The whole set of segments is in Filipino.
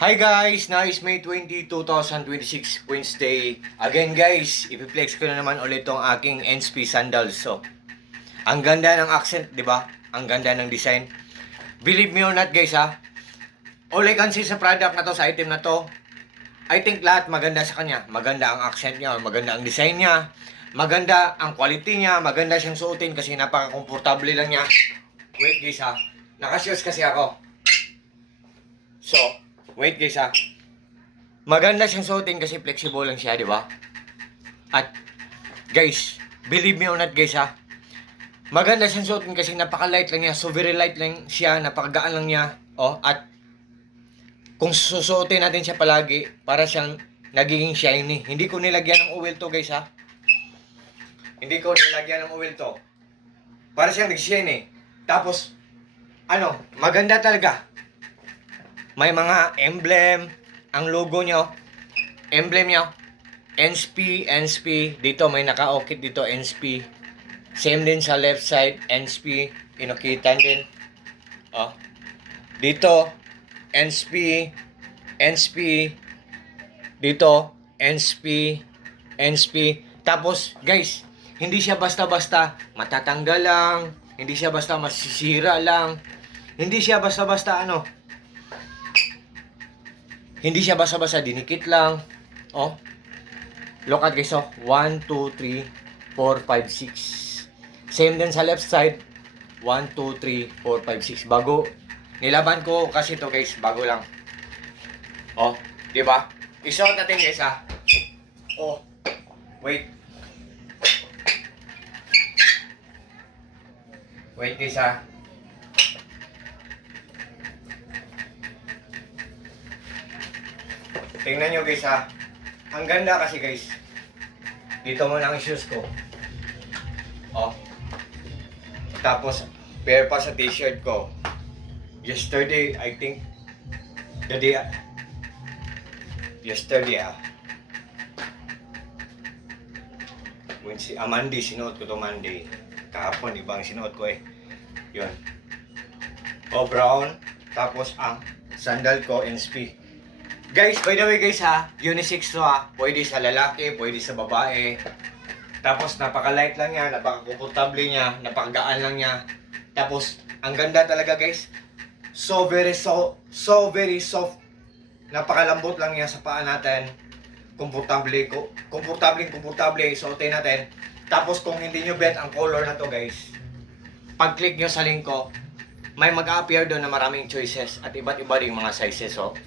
Hi guys! Now is May 20, 2026, Wednesday. Again guys, ipiplex ko na naman ulit tong aking NSP sandals. So, ang ganda ng accent, di ba? Ang ganda ng design. Believe me or not guys ha, all I can see sa product na to, sa item na to, I think lahat maganda sa kanya. Maganda ang accent niya, maganda ang design niya, maganda ang quality niya, maganda siyang suotin kasi napaka-komportable lang niya. Wait guys ha, nakashoes kasi ako. So, wait guys ha. Maganda siyang suotin kasi flexible lang siya, di ba? At guys, believe me or not guys ha. Maganda siyang suotin kasi napaka-light lang niya, so very light lang siya, napakagaan lang niya. Oh, at kung susuotin natin siya palagi, para siyang nagiging shiny. Hindi ko nilagyan ng oil to guys ha. Hindi ko nilagyan ng oil to. Para siyang nag-shiny. Tapos, maganda talaga. May mga emblem, ang logo nyo, emblem nyo, NSP, dito may naka-okit dito, NSP. Same din sa left side, NSP, inukitan din. Oh. Dito, NSP, dito, NSP. Tapos, guys, hindi siya basta-basta matatanggal lang, hindi siya basta masisira lang, hindi siya basta-basta hindi siya basta-basta dinikit lang. Oh. Look at guys, oh. 1, 2, 3, 4, 5, 6. Same din sa left side. 1, 2, 3, 4, 5, 6. Bago. Nilaban ko kasi to guys. Bago lang. Oh. Diba? Isuot natin guys ha. Oh. Wait. Wait guys ha. Tingnan nyo guys ha. Ang ganda kasi guys. Dito mo lang ang shoes ko. Oh. Tapos, pair pa sa t-shirt ko. Yesterday, I think, yesterday Monday, sinuot ko to Monday. Kahapon, ibang sinuot ko eh. Yun. Oh, brown. Tapos, ang sandal ko, NSP. Guys, by the way guys ha, unisex to ha. Pwede sa lalaki, pwede sa babae. Tapos napaka-light lang niya, napaka-komportable niya, napakagaan lang niya. Tapos, ang ganda talaga guys. So very soft. Napakalambot lang niya sa paa natin. Komportable. Suotin natin. Tapos kung hindi nyo bet ang color na to guys, pag-click nyo sa link ko, may mag-appear doon na maraming choices at iba't iba ring mga sizes. So,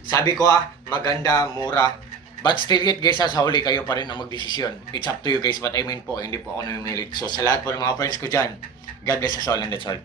sabi ko maganda, mura. But still yet guys sa huli kayo pa rin ang magdesisyon. It's up to you guys, but I mean po, hindi po ako namimilit. So sa lahat po ng mga friends ko dyan, God bless us all and that's all.